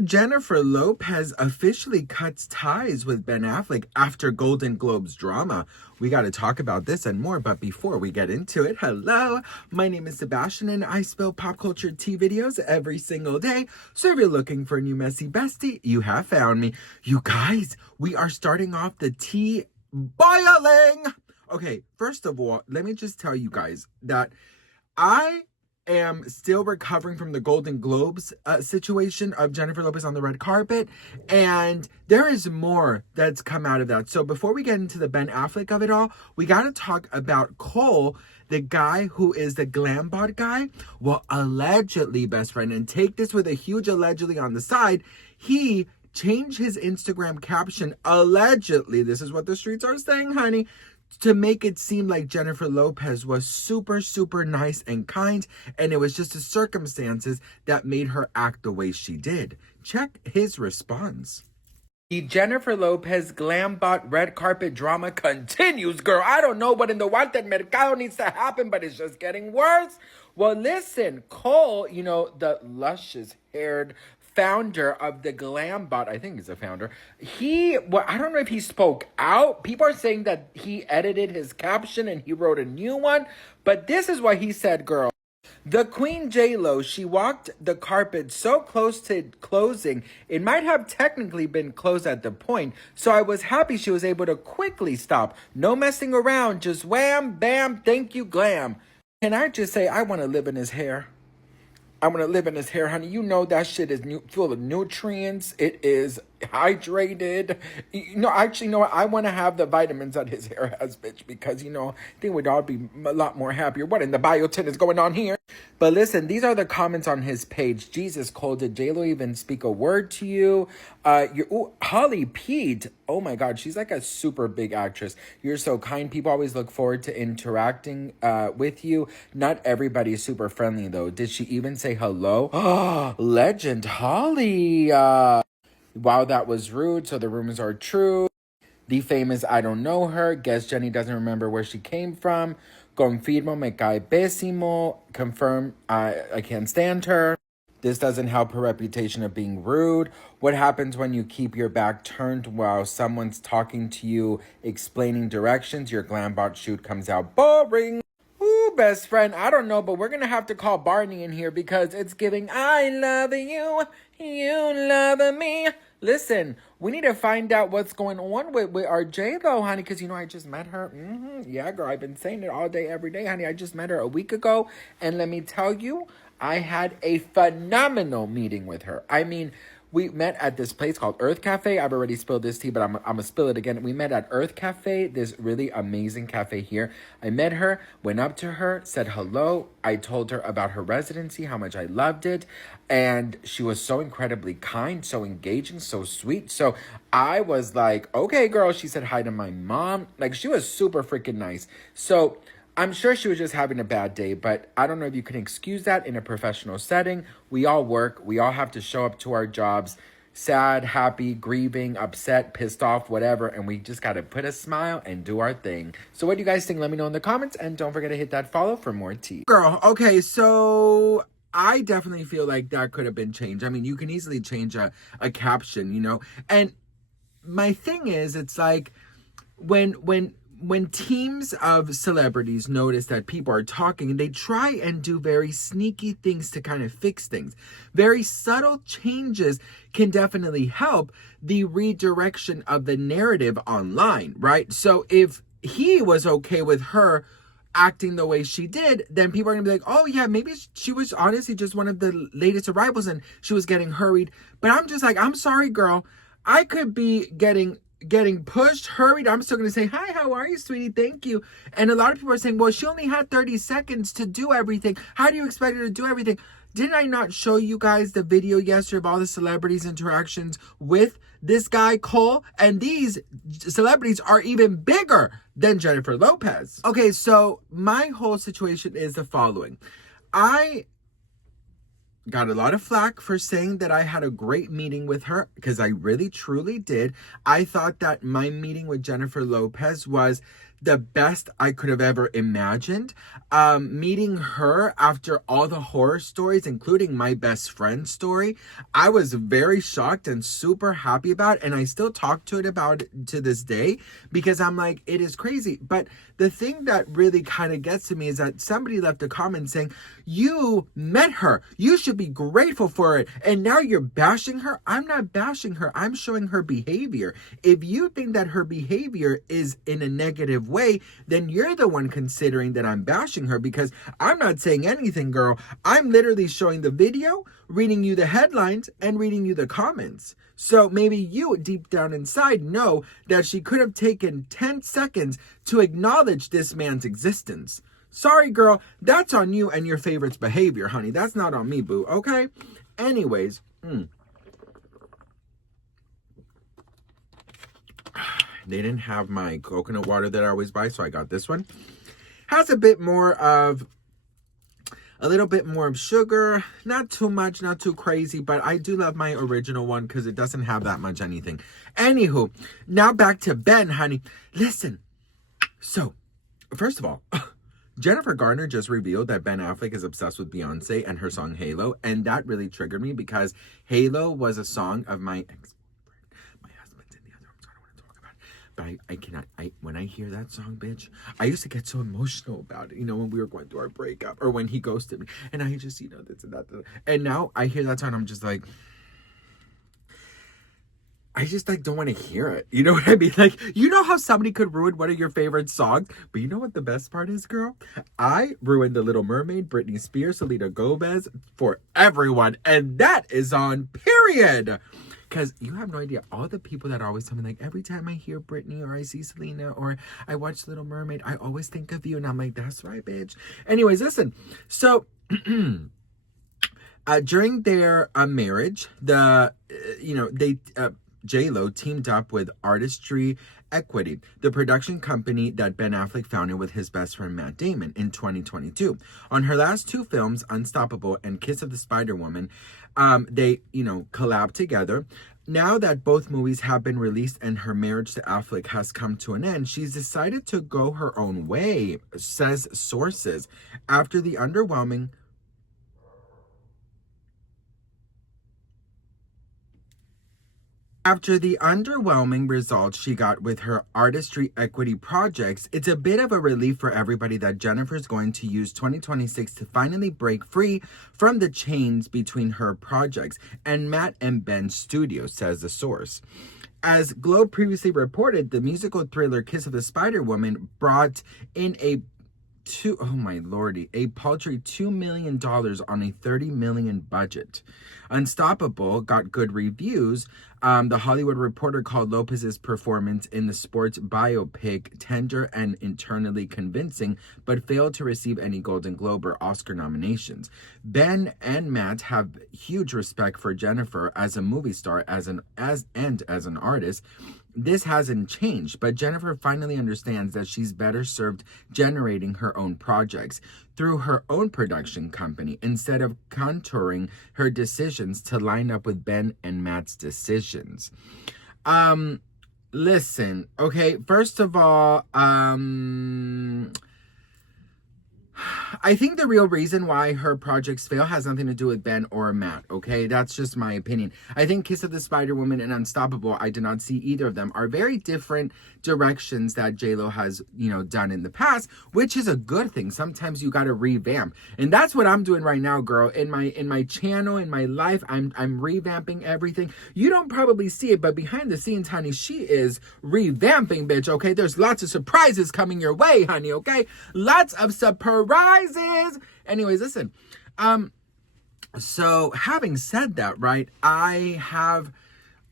Jennifer Lopez officially cuts ties with Ben Affleck after Golden Globes drama. We got to talk about this and more, but before we get into it, hello, my name is Sebastian and I spill pop culture tea videos every single day. So if you're looking for a new messy bestie, you have found me. You guys, we are starting off the tea boiling. Okay, first of all, let me just tell you guys that I am still recovering from the Golden Globes situation of Jennifer Lopez on the red carpet, and there is more that's come out of that. So before we get into the Ben Affleck of it all, we got to talk about Cole, the guy who is the Glambot guy. Well, allegedly, best friend, and take this with a huge allegedly on the side, he changed his Instagram caption, allegedly, this is what the streets are saying, honey, to make it seem like Jennifer Lopez was super, super nice and kind, and it was just the circumstances that made her act the way she did. Check his response. The Jennifer Lopez Glambot red carpet drama continues, girl. I don't know what in the wanted mercado needs to happen, but it's just getting worse. Well, listen, Cole, the luscious haired founder of the Glambot, I think he's a founder. I don't know if he spoke out. People are saying that he edited his caption and he wrote a new one. But this is what he said, girl. The Queen J-Lo, she walked the carpet so close to closing, it might have technically been closed at the point. So I was happy she was able to quickly stop. No messing around, just wham, bam, thank you, glam. Can I just say, I want to live in his hair. I want to live in his hair, honey. You know that shit is full of nutrients. It is hydrated. Actually, what? I want to have the vitamins that his hair has, bitch, because, I think we'd all be a lot more happier. What in the biotin is going on here? But listen, these are the comments on his page. Jesus, Cole, did J-Lo even speak a word to you? Holly Pete. Oh my God, she's like a super big actress. You're so kind. People always look forward to interacting with you. Not everybody is super friendly, though. Did she even say hello? Oh, legend Holly. Wow, that was rude. So the rumors are true. The famous I don't know her. Guess Jenny doesn't remember where she came from. Confirmo me cae pésimo. Confirm I can't stand her. This doesn't help her reputation of being rude. What happens when you keep your back turned while someone's talking to you, explaining directions? Your Glambot shoot comes out boring. Ooh, best friend, I don't know, but we're going to have to call Barney in here because it's giving I love you, you love me. Listen, we need to find out what's going on with our J-Lo, honey, because, I just met her. Yeah, girl, I've been saying it all day, every day, honey. I just met her a week ago, and let me tell you, I had a phenomenal meeting with her. I mean, we met at this place called Earth Cafe. I've already spilled this tea, but I'm going to spill it again. We met at Earth Cafe, this really amazing cafe here. I met her, went up to her, said hello. I told her about her residency, how much I loved it. And she was so incredibly kind, so engaging, so sweet. So I was like, okay, girl. She said hi to my mom. Like, she was super freaking nice. So I'm sure she was just having a bad day, but I don't know if you can excuse that in a professional setting. We all work. We all have to show up to our jobs, sad, happy, grieving, upset, pissed off, whatever, and we just got to put a smile and do our thing. So what do you guys think? Let me know in the comments, and don't forget to hit that follow for more tea. Girl, okay, so I definitely feel like that could have been changed. I mean, you can easily change a caption, and my thing is, it's like when teams of celebrities notice that people are talking, they try and do very sneaky things to kind of fix things. Very subtle changes can definitely help the redirection of the narrative online, right? So if he was okay with her acting the way she did, then people are gonna be like, oh yeah, maybe she was honestly just one of the latest arrivals and she was getting hurried. But I'm just like, I'm sorry, girl. I could be getting pushed, hurried. I'm still going to say, hi, how are you, sweetie? Thank you. And a lot of people are saying, well, she only had 30 seconds to do everything. How do you expect her to do everything? Didn't I not show you guys the video yesterday of all the celebrities' interactions with this guy, Cole? And these celebrities are even bigger than Jennifer Lopez. Okay, so my whole situation is the following. I got a lot of flack for saying that I had a great meeting with her, because I really truly did. I thought that my meeting with Jennifer Lopez was the best I could have ever imagined. Meeting her after all the horror stories, including my best friend's story, I was very shocked and super happy about it, and I still talk to it to this day, because I'm like, it is crazy. But the thing that really kind of gets to me is that somebody left a comment saying, you met her, you should be grateful for it, and now you're bashing her. I'm not bashing her, I'm showing her behavior. If you think that her behavior is in a negative way, then you're the one considering that I'm bashing her, because I'm not saying anything, girl. I'm literally showing the video, reading you the headlines, and reading you the comments. So maybe you deep down inside know that she could have taken 10 seconds to acknowledge this man's existence. Sorry, girl, that's on you and your favorite's behavior, honey. That's not on me, boo, okay? Anyways, they didn't have my coconut water that I always buy, so I got this one. Has a little bit more of sugar, not too much, not too crazy, but I do love my original one because it doesn't have that much anything. Anywho, now back to Ben, honey. Listen, so, first of all, Jennifer Garner just revealed that Ben Affleck is obsessed with Beyonce and her song Halo, and that really triggered me because Halo was a song of my ex-boyfriend. My husband's in the other room, so I don't want to talk about it. But when I hear that song, bitch, I used to get so emotional about it, when we were going through our breakup or when he ghosted me, and I just, this and that. And now I hear that song, I'm just like, I just don't want to hear it. You know what I mean? How somebody could ruin one of your favorite songs? But you know what the best part is, girl? I ruined The Little Mermaid, Britney Spears, Selena Gomez for everyone. And that is on period. Because you have no idea. All the people that always tell me, every time I hear Britney or I see Selena or I watch Little Mermaid, I always think of you. And I'm like, that's right, bitch. Anyways, listen. So, during their marriage, J-Lo teamed up with Artistry Equity, the production company that Ben Affleck founded with his best friend Matt Damon in 2022. On her last two films, Unstoppable and Kiss of the Spider-Woman, they, collabed together. Now that both movies have been released and her marriage to Affleck has come to an end, she's decided to go her own way, says sources, after the underwhelming results she got with her Artistry Equity projects, it's a bit of a relief for everybody that Jennifer's going to use 2026 to finally break free from the chains between her projects and Matt and Ben's studio, says the source. As Globe previously reported, the musical thriller Kiss of the Spider-Woman brought in a paltry $2 million on a $30 million budget. Unstoppable got good reviews. The Hollywood Reporter called Lopez's performance in the sports biopic tender and internally convincing, but failed to receive any Golden Globe or Oscar nominations. Ben and Matt have huge respect for Jennifer as a movie star, as an artist. This hasn't changed, but Jennifer finally understands that she's better served generating her own projects through her own production company instead of contouring her decisions to line up with Ben and Matt's decisions. Listen, okay, first of all, I think the real reason why her projects fail has nothing to do with Ben or Matt, okay? That's just my opinion. I think Kiss of the Spider-Woman and Unstoppable, I did not see either of them, are very different directions that J-Lo has, done in the past, which is a good thing. Sometimes you got to revamp. And that's what I'm doing right now, girl. In my channel, in my life, I'm revamping everything. You don't probably see it, but behind the scenes, honey, she is revamping, bitch, okay? There's lots of surprises coming your way, honey, okay? Lots of surprises. Anyways, listen. So having said that, right, I have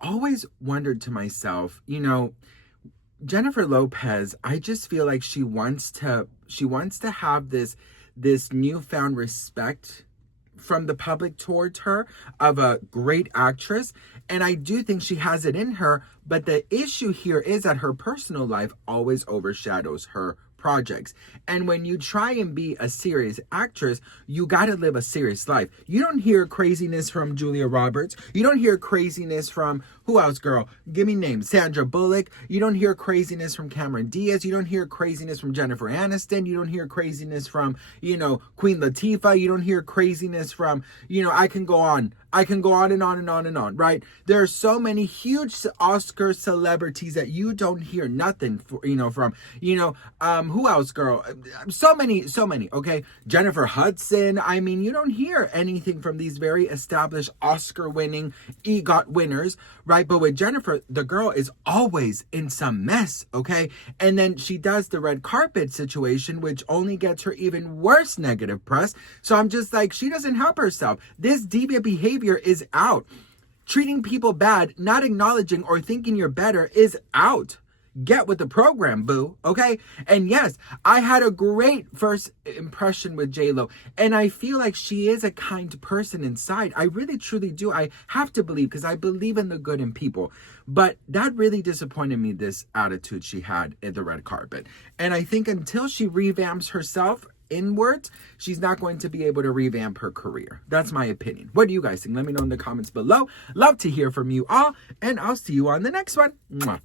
always wondered to myself, Jennifer Lopez, I just feel like she wants to have this newfound respect from the public towards her of a great actress. And I do think she has it in her. But the issue here is that her personal life always overshadows her projects. And when you try and be a serious actress, you got to live a serious life. You don't hear craziness from Julia Roberts. You don't hear craziness from, who else, girl? Give me names. Sandra Bullock. You don't hear craziness from Cameron Diaz. You don't hear craziness from Jennifer Aniston. You don't hear craziness from, Queen Latifah. You don't hear craziness from, I can go on. I can go on and on and on and on, right? There are so many huge Oscar celebrities that you don't hear nothing from, who else, girl? So many, okay? Jennifer Hudson. I mean, you don't hear anything from these very established Oscar-winning EGOT winners, right? But with Jennifer, the girl is always in some mess, okay? And then she does the red carpet situation, which only gets her even worse negative press. So I'm just like, she doesn't help herself. This deviant behavior is out. Treating people bad, not acknowledging or thinking you're better is out. Get with the program, boo, okay? And yes, I had a great first impression with J-Lo, and I feel like she is a kind person inside. I really, truly do. I have to believe, because I believe in the good in people. But that really disappointed me, this attitude she had at the red carpet. And I think until she revamps herself inwards, she's not going to be able to revamp her career. That's my opinion. What do you guys think? Let me know in the comments below. Love to hear from you all, and I'll see you on the next one. Mwah.